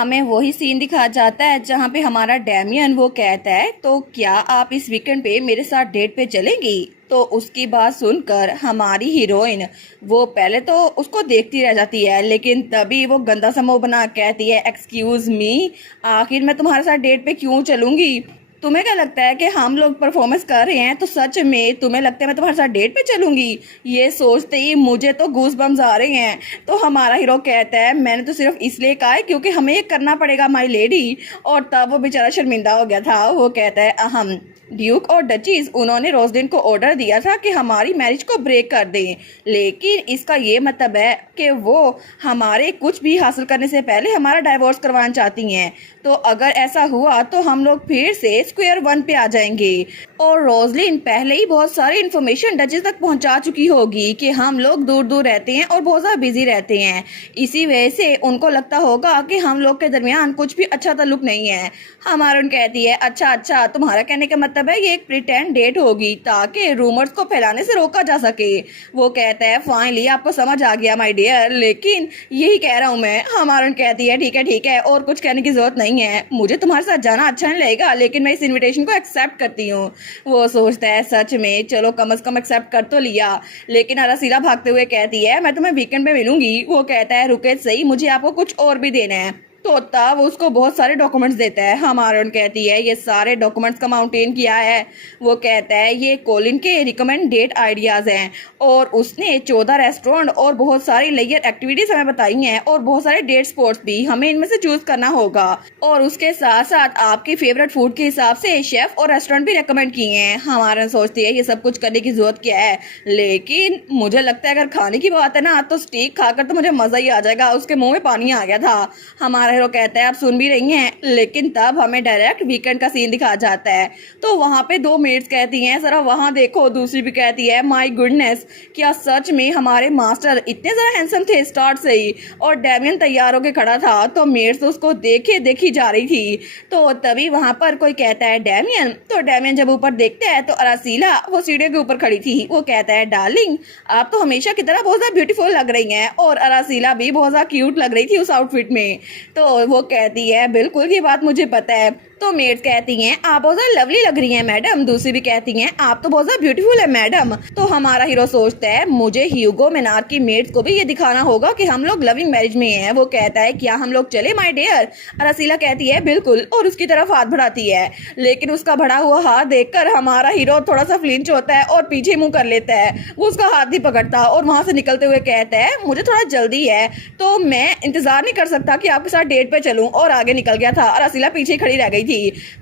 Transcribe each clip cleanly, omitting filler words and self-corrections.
हमें वही सीन दिखाया जाता है जहाँ पे हमारा डैमियन वो कहता है तो क्या आप इस वीकेंड पे मेरे साथ डेट पे चलेंगी। तो उसकी बात सुनकर हमारी हीरोइन वो पहले तो उसको देखती रह जाती है, लेकिन तभी वो गंदा सा मुंह बना कहती है एक्सक्यूज मी, आखिर मैं तुम्हारे साथ डेट पे क्यों चलूंगी। तुम्हें क्या लगता है कि हम लोग परफॉर्मेंस कर रहे हैं तो सच में तुम्हें लगता है मैं तुम्हारे साथ डेट पे चलूंगी। ये सोचते ही मुझे तो गूज बम्स आ रहे हैं। तो हमारा हीरो कहता है मैंने तो सिर्फ इसलिए कहा है क्योंकि हमें ये करना पड़ेगा माई लेडी। और तब वो बेचारा शर्मिंदा हो गया था। वो कहता है अहम ड्यूक और डचीज उन्होंने रोजलिन को ऑर्डर दिया था कि हमारी मैरिज को ब्रेक कर दें, लेकिन इसका ये मतलब है कि वो हमारे कुछ भी हासिल करने से पहले हमारा डाइवोर्स करवाना चाहती हैं। तो अगर ऐसा हुआ तो हम लोग फिर से स्क्वायर वन पे आ जाएंगे। और रोजलिन पहले ही बहुत सारी इन्फॉर्मेशन डचेस तक पहुंचा चुकी होगी कि हम लोग दूर दूर रहते हैं और बहुत ज़्यादा बिजी रहते हैं, इसी वजह से उनको लगता होगा कि हम लोग के दरमियान कुछ भी अच्छा ताल्लुक नहीं है। हमारा कहती है अच्छा अच्छा, तुम्हारा कहने का मतलब है ये एक प्रिटेंड डेट होगी ताकि रूमर्स को फैलाने से रोका जा सके। वो कहता है फाइनली आपको समझ आ गया माय डियर, लेकिन यही कह रहा हूँ मैं। हमारा कहती है ठीक है और कुछ कहने की जरूरत नहीं है, मुझे तुम्हारे साथ जाना अच्छा नहीं लगेगा लेकिन मैं इस इनविटेशन को एक्सेप्ट करती हूँ। वो सोचता है सच में चलो कम से कम एक्सेप्ट कर तो लिया, लेकिन अरासीला भागते हुए कहती है मैं तुम्हें वीकेंड पे मिलूंगी। वो कहता है रुके सही, मुझे आपको कुछ और भी देना है। तो तब उसको बहुत सारे डॉक्यूमेंट्स देता है। हमारा कहती है ये सारे डॉक्यूमेंट्स का माउंटेन किया है। वो कहता है ये कोलिन के रिकमेंडेड आइडियाज हैं और उसने 14 रेस्टोरेंट और बहुत सारी लेयर एक्टिविटीज हमें बताई हैं और बहुत सारे डेट स्पॉट्स भी, हमें इनमें से चूज करना होगा। और उसके साथ साथ आपकी फेवरेट फूड के हिसाब से शेफ और रेस्टोरेंट भी रिकमेंड किए हैं। हमारा सोचती है ये सब कुछ करने की जरूरत क्या है, लेकिन मुझे लगता है अगर खाने की बात है ना तो स्टेक खाकर तो मुझे मजा ही आ जाएगा। उसके मुंह में पानी आ गया था। हमारा हीरो कहता है आप सुन भी रही हैं, लेकिन तब हमें डायरेक्ट वीकेंड का सीन दिखाया जाता है। तो वहां पे दो मेड्स कहती हैं जरा वहां देखो, दूसरी भी कहती है माय गुडनेस, क्या सच में हमारे मास्टर इतने जरा हैंडसम थे स्टार्ट से ही। और डैमियन तैयार होकर खड़ा था तो मेड्स उसको देखी जा रही थी। तो तभी वहां पर कोई कहता है डैमियन। तो डैमियन जब ऊपर देखता है तो अरासीला वो सीढ़ियों के ऊपर खड़ी थी। वो कहता है डार्लिंग आप तो हमेशा की तरह बहुत ज्यादा ब्यूटीफुल लग रही हैं। और अरासीला भी बहुत ज्यादा क्यूट लग रही थी उस आउटफिट में। तो वो कहती है बिल्कुल ये बात मुझे पता है। तो मेड्स कहती हैं आप बहुत ज्यादा लवली लग रही हैं मैडम। दूसरी भी कहती हैं आप तो बहुत ज्यादा ब्यूटीफुल है मैडम। तो हमारा हीरो सोचता है मुझे ह्यूगो मेनार की मेड्स को भी ये दिखाना होगा कि हम लोग लविंग मैरिज में हैं। वो कहता है क्या हम लोग चले माय डियर। अरासीला कहती है बिल्कुल और उसकी तरफ हाथ बढ़ाती है, लेकिन उसका बढ़ा हुआ हाथ देखकर हमारा हीरो थोड़ा सा फ्लिंच होता है और पीछे मुंह कर लेता है। वो उसका हाथ नहीं पकड़ता और वहां से निकलते हुए कहता है मुझे थोड़ा जल्दी है तो मैं इंतजार नहीं कर सकता कि आपके साथ डेट पे चलूं। और आगे निकल गया था। अरासीला पीछे खड़ी रह गई थी।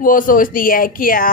वो सोचती है क्या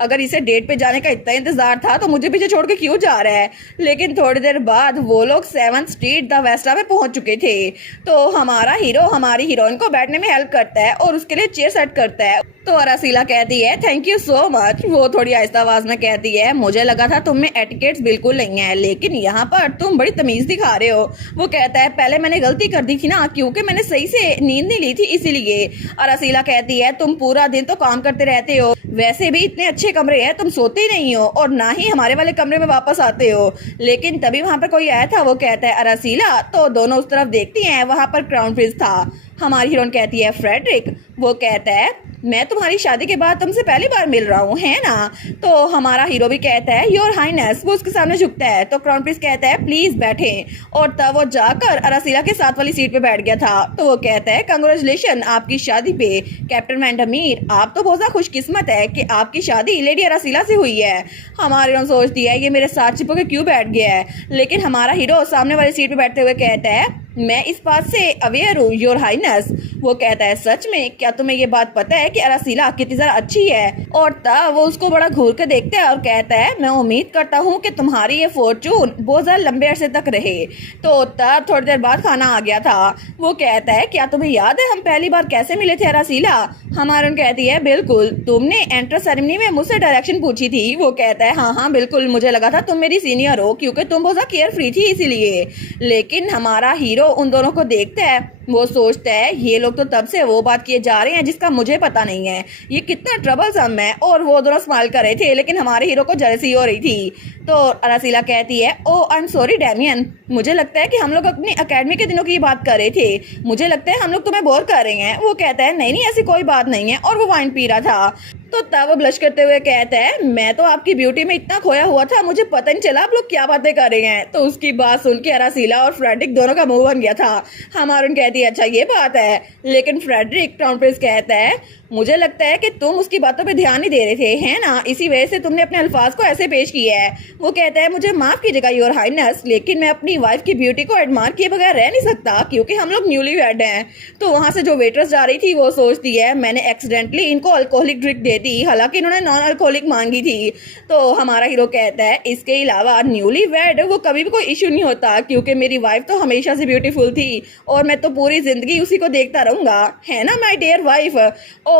अगर इसे डेट पे जाने का इतना इंतजार था तो मुझे पीछे छोड़ के क्यों जा रहा है। लेकिन थोड़ी देर बाद वो लोग 7th स्ट्रीट द वेस्टा में पहुंच चुके थे। तो हमारा हीरो हमारी हीरोइन को बैठने में हेल्प करता है और उसके लिए चेयर सेट करता है। तो अरासीला कहती है थैंक यू सो मच। वो थोड़ी आहिस्ता आवाज में कहती है मुझे लगा था तुम में एटिकेट्स बिल्कुल नहीं है, लेकिन यहाँ पर तुम बड़ी तमीज दिखा रहे हो। वो कहता है पहले मैंने गलती कर दी थी ना, क्योंकि मैंने सही से नींद नहीं ली थी इसीलिए। अरासीला कहती है तुम पूरा दिन तो काम करते रहते हो, वैसे भी इतने अच्छे कमरे हैं तुम सोते ही नहीं हो और ना ही हमारे वाले कमरे में वापस आते हो। लेकिन तभी वहां पर कोई आया था। वो कहता है अरासीला। तो दोनों उस तरफ देखती हैं, वहां पर क्राउन प्रिंस था। हमारी हीरोइन कहती है फ्रेडरिक। वो कहता है मैं तुम्हारी शादी के बाद तुमसे पहली बार मिल रहा हूँ है ना। तो हमारा हीरो भी कहता है योर हाइनेस। वो उसके सामने झुकता है तो क्राउन प्रिंस कहता है प्लीज बैठे। और तब वो जाकर अरासीला के साथ वाली सीट पे बैठ गया था। तो वो कहता है कंग्रेचुलेशन आपकी शादी पे कैप्टन वेंडामीर, आप तो बहुत ज्यादा खुशकिस्मत है कि आपकी शादी लेडी अरासीला से हुई है। हमारी हीरोइन सोचती है ये मेरे साथ चिपक के क्यों बैठ गया है, लेकिन हमारा हीरो सामने वाली सीट पे बैठते हुए कहता है मैं इस बात से अवेयर हूँ योर हाइनेस। वो कहता है सच में क्या तुम्हें ये बात पता है कि अरासीला कितनी ज्यादा अच्छी है। और तब वो उसको बड़ा घूर के देखता है और कहता है मैं उम्मीद करता हूँ कि तुम्हारी ये फॉर्चून बहुत ज्यादा लंबे अरसे तक रहे। तो तब थोड़ी देर बाद खाना आ गया था। वो कहता है क्या तुम्हें याद है हम पहली बार कैसे मिले थे अरासीला। हमारी कहती है बिल्कुल, तुमने एंटर सेरेमनी में मुझसे डायरेक्शन पूछी थी। वो कहता है हाँ बिल्कुल, मुझे लगा था तुम मेरी सीनियर हो क्योंकि तुम बहुत ज्यादा केयर फ्री थी इसीलिए। लेकिन हमारा हीरो उन दोनों को देखता है वो सोचता है ये लोग तो तब से वो बात किए जा रहे हैं जिसका मुझे पता नहीं है, ये कितना ट्रबलसम है। और वो दोनों स्माइल कर रहे थे, लेकिन हमारे हीरो को जेलसी हो रही थी। तो अरासीला कहती है, ओ आई एम सॉरी डैमियन, मुझे लगता है कि हम लोग अपनी एकेडमी के दिनों की बात कर रहे थे, मुझे लगता है हम लोग तुम्हें बोर कर रहे हैं। वो कहता है नहीं नहीं ऐसी कोई बात नहीं है, और वो वाइन पी रहा था। तो तब वो ब्लश करते हुए कहता है, मैं तो आपकी ब्यूटी में इतना खोया हुआ था, मुझे पता नहीं चला आप लोग क्या बातें कर रहे हैं। तो उसकी बात सुन के अरासीला और फ्रेडरिक दोनों का मुंह बन गया था। हमारून कहती है, अच्छा ये बात है। लेकिन फ्रेडरिक क्राउन प्रिंस कहता है, मुझे लगता है कि तुम उसकी बातों पे ध्यान नहीं दे रहे थे, है ना, इसी वजह से तुमने अपने अल्फाज को ऐसे पेश किया है। वो कहता है, मुझे माफ कीजिएगा योर हाइनेस, लेकिन मैं अपनी वाइफ की ब्यूटी को एडमायर किए बगैर रह नहीं सकता, क्योंकि हम लोग न्यूली वेड हैं। तो वहाँ से जो वेट्रेस जा रही थी वो सोचती है, मैंने एक्सीडेंटली इनको अल्कोहलिक ड्रिंक दे दी, हालांकि इन्होंने नॉन अल्कोहलिक मांगी थी। तो हमारा हीरो कहता है, इसके अलावा न्यूली वेड वो कभी भी कोई इशू नहीं होता, क्योंकि मेरी वाइफ तो हमेशा से ब्यूटीफुल थी और मैं तो पूरी जिंदगी उसी को देखता रहूंगा, है ना माय डियर वाइफ।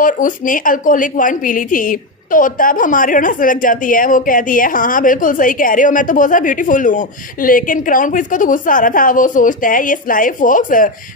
और उसने अल्कोहलिक वाइन पी ली थी। तो तब हमारी हंसने लग जाती है। वो कहती है, हाँ हाँ बिल्कुल सही कह रहे हो, मैं तो बहुत ज़्यादा ब्यूटीफुल हूँ। लेकिन क्राउन प्रिंस को तो गुस्सा आ रहा था। वो सोचता है ये स्लाई फॉक्स।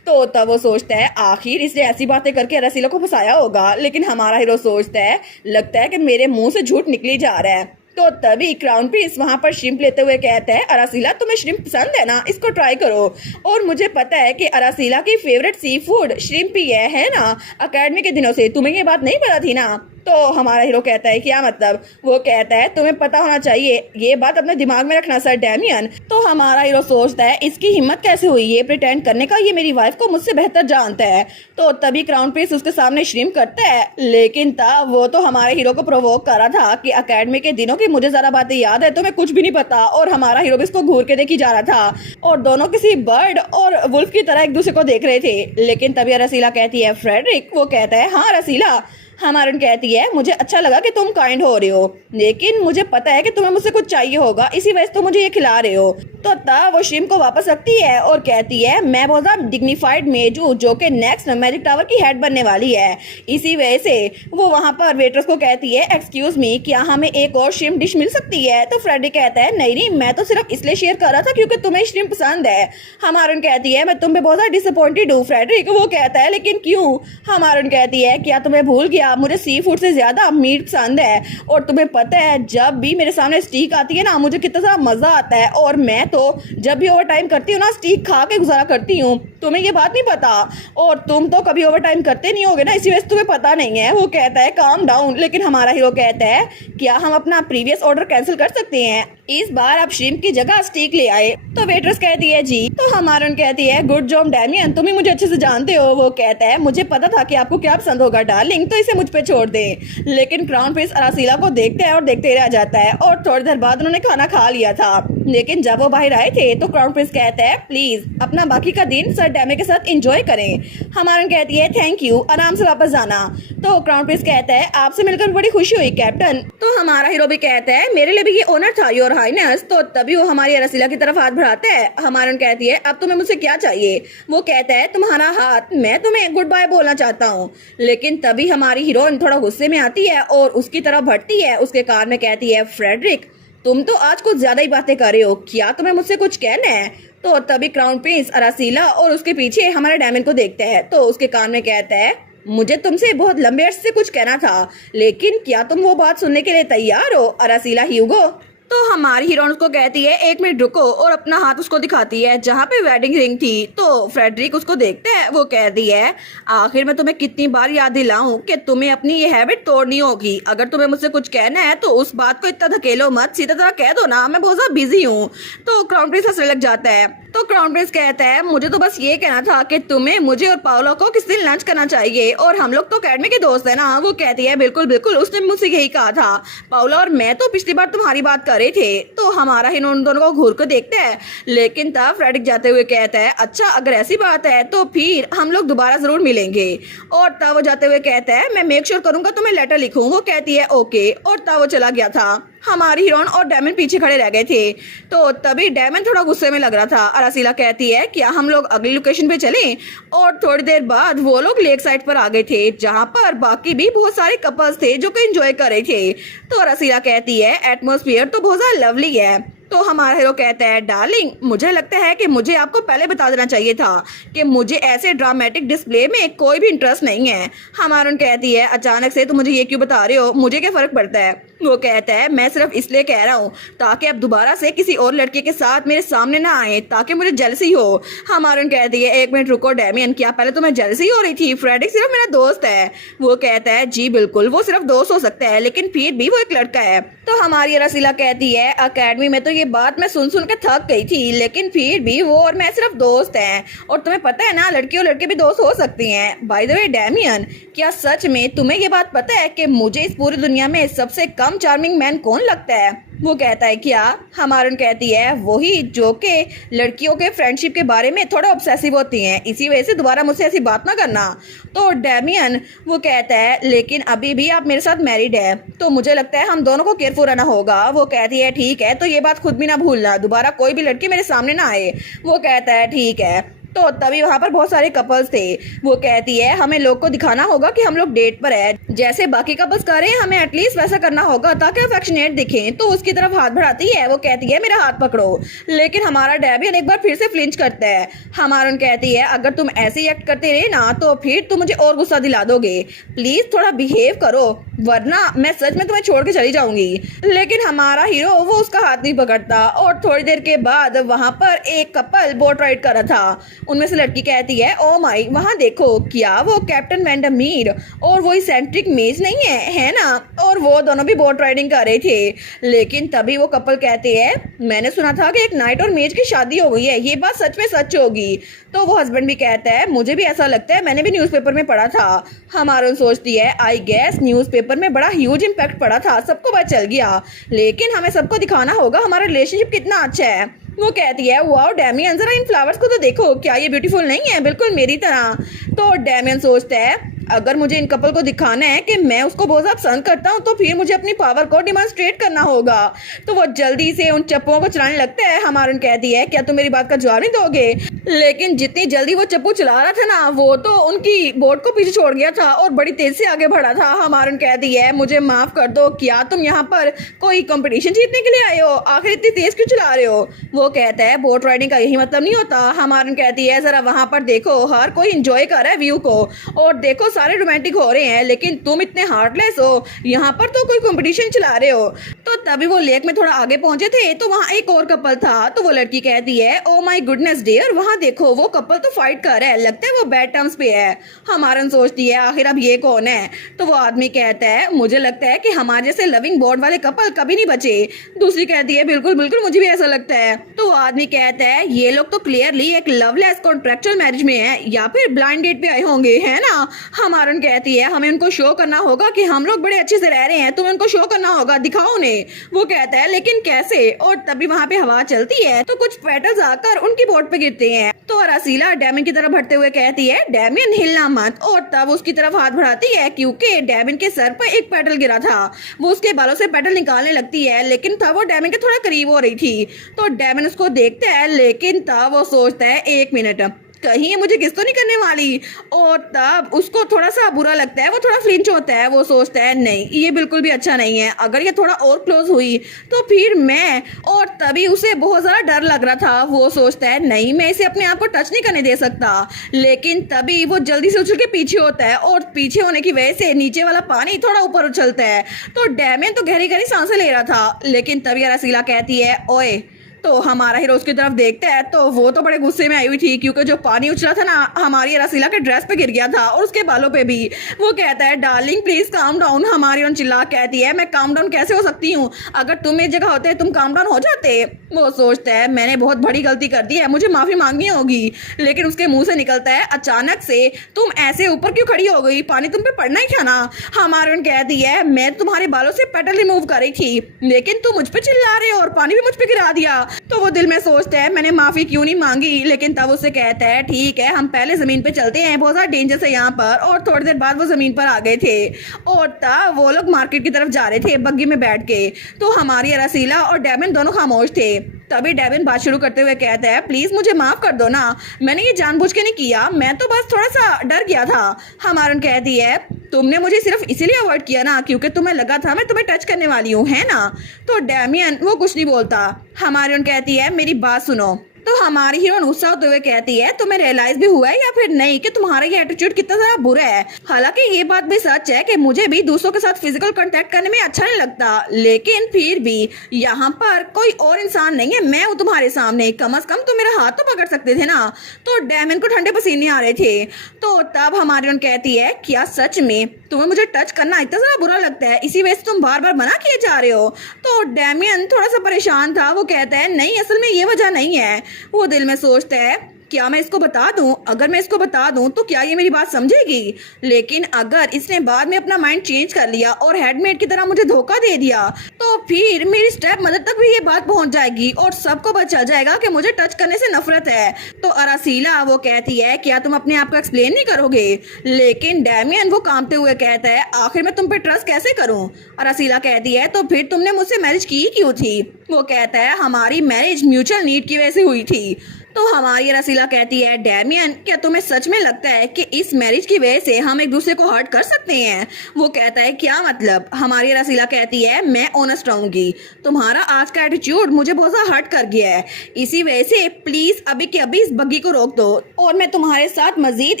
तो तब वो सोचता है आखिर इसने ऐसी बातें करके अरासीला को फंसाया होगा। लेकिन हमारा हीरो सोचता है, लगता है कि मेरे मुंह से झूठ निकली जा रहा है। तो तभी क्राउन प्रिंस वहां पर श्रिम्प लेते हुए कहता है, अरासीला तुम्हें श्रिम्प पसंद है ना, इसको ट्राई करो। और मुझे पता है कि अरासीला की फेवरेट सी फूड श्रिम्प ही है ना, अकेडमी के दिनों से तुम्हें ये बात नहीं पता थी ना। तो हमारा हीरो कहता है, क्या मतलब। वो कहता है, तुम्हें पता होना चाहिए, ये बात अपने दिमाग में रखना सर डैमियन। तो हमारा हीरो सोचता है, इसकी हिम्मत कैसे हुई ये प्रिटेंड करने का, ये मेरी वाइफ को मुझसे बेहतर जानता है। तो तभी क्राउन प्रिंस उसके सामने श्रिम्प करता है। लेकिन तब वो तो हमारे हीरो को प्रोवोक कर रहा था कि अकेडमी के दिनों की मुझे ज़रा बातें याद है, तुम्हें कुछ भी नहीं पता। और हमारा हीरो भी इसको घूर के देखी जा रहा था और दोनों किसी बर्ड और वुल्फ की तरह एक दूसरे को देख रहे थे। लेकिन तभी अरासीला कहती है, फ्रेडरिक। वो कहता है, हाँ अरासीला। हमारन कहती है, मुझे अच्छा लगा कि तुम काइंड हो रहे हो, लेकिन मुझे पता है कि तुम्हें मुझसे कुछ चाहिए होगा, इसी वजह से तुम मुझे ये खिला रहे हो। तो तब वो श्रिम्प को वापस रखती है और कहती है, मैं बहुत ज़्यादा डिग्निफाइड मेज हूँ जो कि नेक्स्ट मैजिक टावर की हेड बनने वाली है। इसी वजह से वो वहाँ पर वेटर्स को कहती है, एक्सक्यूज मी, क्या हमें एक और श्रिम्प डिश मिल सकती है। तो फ्रेडी कहता है, नहीं नहीं, मैं तो सिर्फ इसलिए शेयर कर रहा था क्योंकि तुम्हें श्रिम्प पसंद है। हमारन कहती है, मैं तुम पे बहुत ज़्यादा डिसअपॉइंटेड हूँ फ्रेडरिक। वो कहता है, लेकिन क्यों। हमारन कहती है, क्या तुम्हें भूल गया, मुझे सी फूड से ज्यादा मीट पसंद है, और तुम्हें पता है जब भी मेरे सामने स्टीक आती है ना, मुझे कितना सारा मजा आता है, और मैं तो जब भी ओवर टाइम करती हूँ ना, स्टीक खा के गुजारा करती हूँ। तुम्हें ये बात नहीं पता, और तुम तो कभी ओवर टाइम करते नहीं होगे ना, इसी वजह से तुम्हें पता नहीं है। वो कहता है, काम डाउन। लेकिन हमारा हीरो कहता है, क्या हम अपना प्रीवियस ऑर्डर कैंसिल कर सकते हैं, इस बार आप श्रिम्प की जगह स्टीक ले आए। तो वेट्रेस कहती है, जी। तो हमारन कहती है, गुड जॉब डैमियन, तुम ही मुझे अच्छे से जानते हो। वो कहता है, मुझे पता था कि आपको क्या पसंद होगा डार्लिंग, तो इसे मुझ पे छोड़ दे। लेकिन क्राउन प्रिंस अरासीला को देखते हैं और देखते रह जाता है, और थोड़ी देर बाद उन्होंने खाना खा लिया था। लेकिन जब वो बाहर आए थे तो क्राउन प्रिंस कहता है, प्लीज अपना बाकी का दिन सर डैमे के साथ एंजॉय करें। हमारन कहती है, थैंक यू, आराम से वापस जाना। तो क्राउन प्रिंस कहता है, आपसे मिलकर बड़ी खुशी हुई कैप्टन। तो हमारा हीरो भी कहता है, मेरे लिए भी ये ऑनर था योर हाइनेस। तो तभी वो हमारी अरासीला की तरफ हाथ बढ़ाता है। हमारन कहती है, अब तुम्हें मुझसे क्या चाहिए। वो कहता है, तुम्हारा हाथ, मैं तुम्हें गुड बाय बोलना चाहता हूँ। लेकिन तभी हमारी हीरोइन थोड़ा गुस्से में आती है और उसकी तरफ बढ़ती है, उसके कान में कहती है, फ्रेडरिक तुम तो आज कुछ ज्यादा ही बातें कर रहे हो, क्या तुम्हें मुझसे कुछ कहना है। तो तभी क्राउन प्रिंस अरासीला और उसके पीछे हमारे डायमंड को देखता है, तो उसके कान में कहता है, मुझे तुमसे बहुत लंबे अर्से से कुछ कहना था, लेकिन क्या तुम वो बात सुनने के लिए तैयार हो अरासीला ह्यूगो। तो हमारी हीरोइन उसको कहती है, एक मिनट रुको, और अपना हाथ उसको दिखाती है जहाँ पे वेडिंग रिंग थी। तो फ्रेडरिक उसको देखता है। वो कहती है, आखिर मैं तुम्हें कितनी बार याद दिलाऊं कि तुम्हें अपनी ये हैबिट तोड़नी होगी। अगर तुम्हें मुझसे कुछ कहना है तो उस बात को इतना धकेलो मत, सीधा तरह कह दो ना, मैं बहुत ज्यादा बिजी हूँ। तो क्राउन प्रिंस हंसने लग जाता है। तो क्राउन प्रिंस कहता है, मुझे तो बस ये कहना था कि तुम्हें, मुझे और पाओलो को किस दिन लंच करना चाहिए, और हम लोग तो अकेडमी के दोस्त है ना। वो कहती है, बिल्कुल बिल्कुल, उसने मुझसे यही कहा था। पाओलो और मैं तो पिछली बार तुम्हारी बात कर रहे थे। तो हमारा हीरो उन दोनों को घूर कर देखता है। लेकिन तब फ्रेडरिक जाते हुए कहता है, अच्छा अगर ऐसी बात है तो फिर हम लोग दोबारा जरूर मिलेंगे। और तब वो जाते हुए कहता है, मैं मेक श्योर करूंगा तुम्हें लेटर लिखूं। वो कहती है, ओके। और तब वो चला गया था। हमारी हीरोइन और डायमंड पीछे खड़े रह गए थे। तो तभी डायमंड थोड़ा गुस्से में लग रहा था। अरासीला कहती है, क्या हम लोग अगली लोकेशन पे चलें। और थोड़ी देर बाद वो लोग लेक साइड पर आ गए थे, जहाँ पर बाकी भी बहुत सारे कपल्स थे जो कि एंजॉय कर रहे थे। तो अरासीला कहती है, एटमॉस्फेयर तो बहुत ज्यादा लवली है। तो हमारा हीरो कहता है डार्लिंग मुझे लगता है कि मुझे आपको पहले बता देना चाहिए था कि मुझे ऐसे ड्रामेटिक डिस्प्ले में कोई भी इंटरेस्ट नहीं है। हमारा कहती है अचानक से तुम मुझे ये क्यों बता रहे हो, मुझे क्या फर्क पड़ता है। वो कहता है मैं सिर्फ इसलिए कह रहा हूँ ताकि अब दोबारा से किसी और लड़के के साथ मेरे सामने ना आए ताकि मुझे जेलसी हो। हमारा कहती है एक मिनट रुको डेमियन, क्या पहले तुम्हें जेलसी हो रही थी? फ्रेडरिक सिर्फ मेरा दोस्त है। वो कहता है जी बिल्कुल, वो सिर्फ दोस्त हो सकता है लेकिन फिर भी वो एक लड़का है। तो हमारी रसीला कहती है अकेडमी में तो ये बात मैं सुन सुन के थक गई थी लेकिन फिर भी वो और मैं सिर्फ दोस्त हैं और तुम्हें पता है ना लड़की और लड़के भी दोस्त हो सकती हैं। बाय द वे डेमियन, क्या सच में तुम्हें ये बात पता है कि मुझे इस पूरी दुनिया में सबसे कम चार्मिंग मैन कौन लगता है? वो कहता है क्या? हमारा कहती है वही जो कि लड़कियों के फ्रेंडशिप के बारे में थोड़ा ऑब्सेसिव होती हैं, इसी वजह से दोबारा मुझसे ऐसी बात ना करना। तो डेमियन वो कहता है लेकिन अभी भी आप मेरे साथ मैरिड है तो मुझे लगता है हम दोनों को केयरफुल रहना होगा। वो कहती है ठीक है, तो ये बात खुद भी ना भूलना, दोबारा कोई भी लड़की मेरे सामने ना आए। वो कहता है ठीक है। तो तभी वहाँ पर बहुत सारे कपल्स थे। वो कहती है हमें लोग को दिखाना होगा कि हम लोग डेट पर है, जैसे बाकी कपल्स कर रहे हैं हमें एटलीस्ट वैसा करना होगा ताकि अफेक्शनेट दिखें। तो उसकी तरफ हाथ बढ़ाती है, वो कहती है मेरा हाथ पकड़ो, लेकिन हमारा डेबियन एक बार फिर से फ्लिंच करता है। हमारा कहती है अगर तुम ऐसे ही एक्ट करते रहे ना तो फिर तुम मुझे और गुस्सा दिला दोगे, प्लीज थोड़ा बिहेव करो वरना मैं सच में तुम्हें छोड़ के चली जाऊंगी। लेकिन हमारा हीरो वो उसका हाथ नहीं पकड़ता और थोड़ी देर के बाद वहाँ पर एक कपल बोट राइड कर रहा था। उनमें से लड़की कहती है ओ माई वहाँ देखो, क्या वो कैप्टन वैंडरमीर और वो सेंट्रिक मेज नहीं है ना? और वो दोनों भी बोट राइडिंग कर रहे थे। लेकिन तभी वो कपल कहते हैं मैंने सुना था कि एक नाइट और मेज की शादी हो गई है, ये बात सच में सच होगी? तो वो हस्बैंड भी कहता है मुझे भी ऐसा लगता है, मैंने भी न्यूज़पेपर में पढ़ा था। हमारा सोचती है आई गेस न्यूज़पेपर में बड़ा ह्यूज इम्पैक्ट पड़ा था, सबको पता चल गया, लेकिन हमें सबको दिखाना होगा हमारा रिलेशनशिप कितना अच्छा है। वो कहती है वाओ डेमियन जरा इन फ्लावर्स को तो देखो, क्या ये ब्यूटीफुल नहीं है? बिल्कुल मेरी तरह। तो डेमियन सोचता है अगर मुझे इन कपल को दिखाना है कि मैं उसको बहुत ज़्यादा पसंद करता हूँ तो फिर मुझे अपनी पावर को डिमॉन्स्ट्रेट करना होगा। तो वो जल्दी से उन चप्पुओं को चलाने लगता है। हमारा कहती है क्या तुम मेरी बात का जवाब नहीं दोगे? लेकिन जितनी जल्दी वो चप्पू चला रहा था ना वो तो उनकी बोट को पीछे छोड़ गया था और बड़ी तेज से आगे बढ़ा था। हमारा कहती है मुझे माफ कर दो, क्या तुम यहाँ पर कोई कंपटीशन जीतने के लिए आए हो? आखिर इतनी तेज क्यों चला रहे हो? वो कहता है बोट राइडिंग का यही मतलब नहीं होता। हमारा कहती है जरा वहां पर देखो, हर कोई इंजॉय कर रहा है व्यू को और देखो सारे रोमांटिक हो रहे हैं लेकिन तुम इतने हार्टलेस हो, यहाँ पर तो कोई कंपटीशन चला रहे हो। तो तभी वो लेक में थोड़ा आगे पहुंचे थे तो वहाँ एक और कपल था। तो वो लड़की कहती है ओ माय गुडनेस डियर, वहाँ देखो वो कपल तो फाइट कर रहा है, लगता है वो बैड टर्म्स पे है। हमारन सोचती है आखिर अब ये कौन है? तो वो आदमी कहता है मुझे लगता है कि हमारे जैसे लविंग बोर्ड वाले कपल कभी नहीं बचे। दूसरी कहती है बिल्कुल बिल्कुल मुझे भी ऐसा लगता है। तो वो आदमी कहता है ये लोग तो क्लियरली एक लवलेस कॉन्ट्रेक्चुअल मैरिज में है या फिर ब्लाइंड डेट पे आए होंगे, है ना? हमारन कहती है हमें उनको शो करना होगा कि हम लोग बड़े अच्छे से रह रहे हैं, तुम्हें उनको शो करना होगा, दिखाओ उन्हें। वो कहता है लेकिन कैसे? और तभी वहाँ पे हवा चलती है तो कुछ पेटल्स आकर उनकी बोट पे गिरते हैं। तो रसीला डेमियन की तरफ बढ़ते हुए कहती है डेमियन हिलना मत, और तब उसकी तरफ हाथ बढ़ाती है क्योंकि डेमियन के सर पर एक पेटल गिरा था। वो उसके बालों से पेटल निकालने लगती है लेकिन तब वो डेमियन के थोड़ा करीब हो रही थी। तो डेमियन उसको देखता है लेकिन तब वो सोचता है एक मिनट कहीं ये मुझे किस तो नहीं करने वाली, और तब उसको थोड़ा सा बुरा लगता है, वो थोड़ा फ्लिंच होता है। वो सोचता है नहीं ये बिल्कुल भी अच्छा नहीं है, अगर ये थोड़ा और क्लोज हुई तो फिर मैं, और तभी उसे बहुत ज़्यादा डर लग रहा था। वो सोचता है नहीं मैं इसे अपने आप को टच नहीं करने दे सकता, लेकिन तभी वो जल्दी से उछल के पीछे होता है और पीछे होने की वजह से नीचे वाला पानी थोड़ा ऊपर उछलता है। तो डेमियन तो गहरी गहरी सांसें ले रहा था लेकिन तभी रसीला कहती है ओए। तो हमारा हीरो उसकी तरफ देखता है तो वो तो बड़े गुस्से में आई हुई थी क्योंकि जो पानी उछला था ना हमारी रसीला के ड्रेस पे गिर गया था और उसके बालों पे भी। वो कहता है डार्लिंग प्लीज काम डाउन। हमारी चिल्ला कहती है मैं काम डाउन कैसे हो सकती हूँ, अगर तुम मेरी जगह होते तुम काम डाउन हो जाते। वो सोचता है मैंने बहुत बड़ी गलती कर दी है, मुझे माफी मांगनी होगी, लेकिन उसके मुंह से निकलता है अचानक से तुम ऐसे ऊपर क्यों खड़ी हो गई, पानी तुम पे पड़ना ही था ना। हमारी कहती है मैं तुम्हारे बालों से पेटल रिमूव कर रही थी लेकिन तुम मुझ पे चिल्ला रहे हो और पानी भी मुझ पे गिरा दिया। तो वो दिल में सोचता है मैंने माफी क्यों नहीं मांगी, लेकिन तब उससे कहता है ठीक है हम पहले जमीन पे चलते हैं, बहुत ज्यादा डेंजर है यहाँ पर। और थोड़ी देर बाद वो जमीन पर आ गए थे और तब वो लोग मार्केट की तरफ जा रहे थे बग्गी में बैठ के। तो हमारी रसीला और डेमियन दोनों खामोश थे। तभी डेविन बात शुरू करते हुए कहता है, प्लीज मुझे माफ कर दो ना, मैंने ये जानबूझ के नहीं किया, मैं तो बस थोड़ा सा डर गया था। हमारन कहती है, तुमने मुझे सिर्फ इसीलिए अवॉइड किया ना क्योंकि तुम्हें लगा था मैं तुम्हें टच करने वाली हूँ, है ना? तो डेमियन वो कुछ नहीं बोलता। हमारन कहती है, मेरी बात सुनो। तो हमारी हीरोइन गुस्सा होते हुए कहती है, तुम्हें रियलाइज भी हुआ है या फिर नहीं कि तुम्हारा ये एटीट्यूड कितना ज्यादा बुरा है। हालांकि ये बात भी सच है कि मुझे भी दूसरों के साथ फिजिकल कांटेक्ट करने में अच्छा नहीं लगता, लेकिन फिर भी यहाँ पर कोई और इंसान नहीं है, मैं हूँ तुम्हारे सामने, कम से कम तुम मेरा हाथ तो पकड़ सकते थे ना। तो डेमियन को ठंडे पसीने आ रहे थे। तो तब हमारी हीरोइन कहती है, क्या सच में तुम्हें मुझे टच करना इतना ज्यादा बुरा लगता है, इसी वजह से तुम बार बार मना किए जा रहे हो? तो डेमियन थोड़ा सा परेशान था। वो कहता है, नहीं, असल में ये वजह नहीं है। वो दिल में सोचता है, क्या मैं इसको बता दूं? अगर मैं इसको बता दूं तो क्या ये मेरी बात समझेगी? लेकिन अगर इसने बाद में अपना माइंड चेंज कर लिया और हेडमेट की तरह मुझे धोखा दे दिया तो फिर मेरी स्टेप मदर तक भी ये बात पहुंच जाएगी और सबको पता चल जाएगा कि मुझे टच करने से नफरत है। तो अरासीला वो कहती है, क्या तुम अपने आप को एक्सप्लेन नहीं करोगे? लेकिन डेमियन वो कांपते हुए कहता है, आखिर मैं तुम पे ट्रस्ट कैसे करूं? अरासीला कहती है, तो फिर तुमने मुझसे मैरिज की क्यों थी? वो कहता है, हमारी मैरिज म्यूचुअल नीड की वजह से हुई थी। तो हमारी रसीला कहती है, डेमियन क्या तुम्हें सच में लगता है कि इस मैरिज की वजह से हम एक दूसरे को हर्ट कर सकते हैं? वो कहता है, क्या मतलब? हमारी रसीला कहती है, मैं ऑनेस्ट रहूंगी, तुम्हारा आज का एटीट्यूड मुझे बहुत ज्यादा हर्ट कर गया है, इसी वजह से प्लीज अभी के अभी इस बग्गी को रोक दो और मैं तुम्हारे साथ मजीद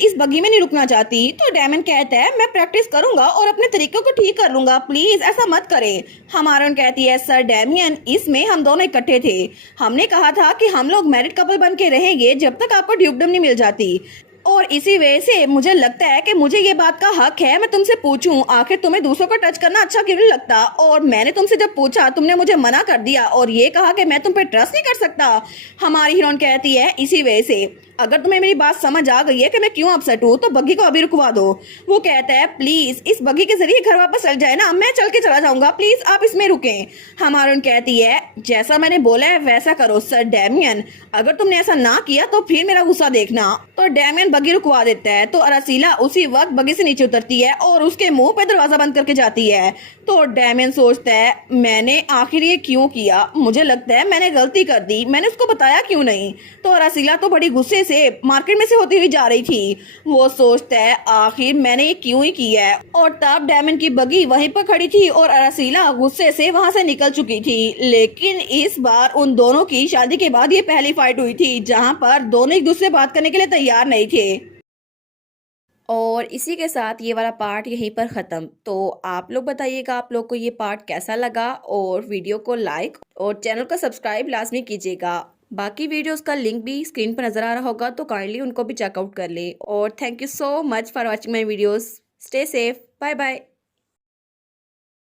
इस बग्गी में नहीं रुकना चाहती। तो डेमियन कहता है, मैं प्रैक्टिस करूंगा और अपने तरीकों को ठीक कर लूंगा, प्लीज ऐसा मत करे। हमारा कहती है, सर डेमियन, इसमें हम दोनों इकट्ठे थे, हमने कहा था कि हम लोग मैरिड कपल बन के रहेंगे जब तक आपको ड्यूबडम नहीं मिल जाती, और इसी वजह से मुझे लगता है कि मुझे ये बात का हक है मैं तुमसे पूछूं, आखिर तुम्हें दूसरों को टच करना अच्छा क्यों नहीं लगता? और मैंने तुमसे जब पूछा तुमने मुझे मना कर दिया और ये कहा कि मैं तुम पे ट्रस्ट नहीं कर सकता। हमारी हीरोइन कहती है, इसी वजह से अगर तुम्हें मेरी बात समझ आ गई है कि मैं क्यों अपसेट हूँ तो बग्गी को अभी रुकवा दो। वो कहता है, प्लीज इस बग्गी के जरिए घर वापस चल जाए ना, मैं चल के चला जाऊंगा, प्लीज आप इसमें रुकें। हमारी कहती है, जैसा मैंने बोला है वैसा करो सर डेमियन, अगर तुमने ऐसा ना किया तो फिर मेरा गुस्सा देखना। तो डेमियन बग्गी रुकवा देता है। तो अरासीला उसी वक्त बग्गी से नीचे उतरती है और उसके मुंह पे दरवाजा बंद करके जाती है। तो डेमियन सोचता है, मैंने आखिर ये क्यों किया? मुझे लगता है मैंने गलती कर दी, मैंने उसको बताया क्यों नहीं? तो अरासीला तो बड़ी गुस्से से मार्केट में से होती हुई जा रही थी। वो सोचता है, आखिर मैंने ये क्यों ही किया है? और तब डेमियन की बग्गी वहीं पर खड़ी थी और अरासीला गुस्से से वहां से निकल चुकी थी। लेकिन इस बार उन दोनों की शादी के बाद ये पहली फाइट हुई थी जहां पर दोनों एक दूसरे बात करने के लिए तैयार नहीं थे। और इसी के साथ ये वाला पार्ट यहीं पर ख़त्म। तो आप लोग बताइएगा आप लोग को ये पार्ट कैसा लगा, और वीडियो को लाइक और चैनल को सब्सक्राइब लाजमी कीजिएगा। बाकी वीडियोस का लिंक भी स्क्रीन पर नज़र आ रहा होगा, तो काइंडली उनको भी चेकआउट कर लें। और thank you so much for watching my videos. Stay safe, bye bye.